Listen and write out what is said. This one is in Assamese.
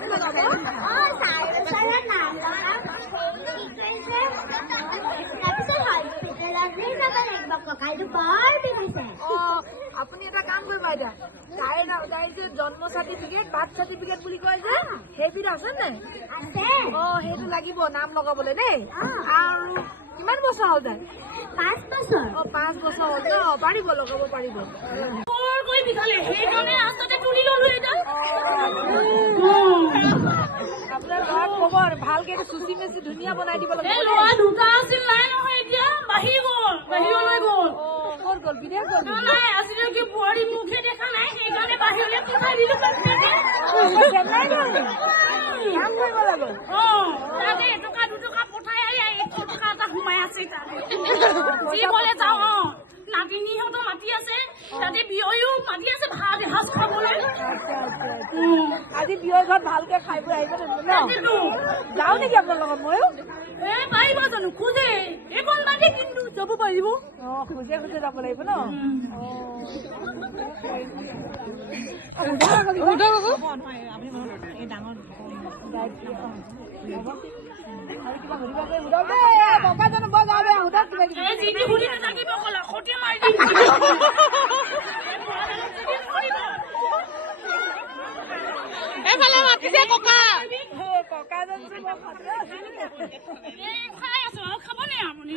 নাম লগাব আপুনি এটা কাম কৰিব এতিয়া তাইৰ যে জন্ম চাৰ্টিফিকেট বাৰ্থ চাৰ্টিফিকেট বুলি কয় যে সেইবিধ আছে নাই সেইটো লাগিব নাম লগাবলৈ দেই আৰু কিমান বছৰ হ'ল তাই 5 বছৰ 5 বছৰ হ'ল ন পাৰিব লগাব পাৰিব আপোনাৰ ল'ৰাক খবৰ ভালকে চুচি মেচি ধুনীয়া বনাই দিব লাগিব ল'ৰা দুটা আছিল নাই নহয় এতিয়া বাহিৰলৈ গ'ল ক'ত গ'ল বিদেশ গ'ল নাই আজিলৈকে বোৱাৰী মুখে দেখা নাই সেইকাৰণে বাহিৰলৈ পঠাই দিলো কাম কৰিব লাগিব তাতে এটকা দুটকা পঠাই 100 টকা এটা সোমাই আছে যি বলে যাওঁ নাতিনীহঁতো মাতি আছে তাতে বিয়য়ো মাতি আছে ভাত এসাঁজ খাবলৈ আজি বিয়ৰ ঘৰত ভালকে খাই বৈ আহিব যাওঁ নেকি আপোনাৰ লগত ময়ো পাৰিব জানো খোজে এইখন লাগে কিন্তু যাব পাৰিব খোজে খোজে যাব লাগিব ন এইফালে মাতিছে ককা খাই আছো খাব নে আপুনি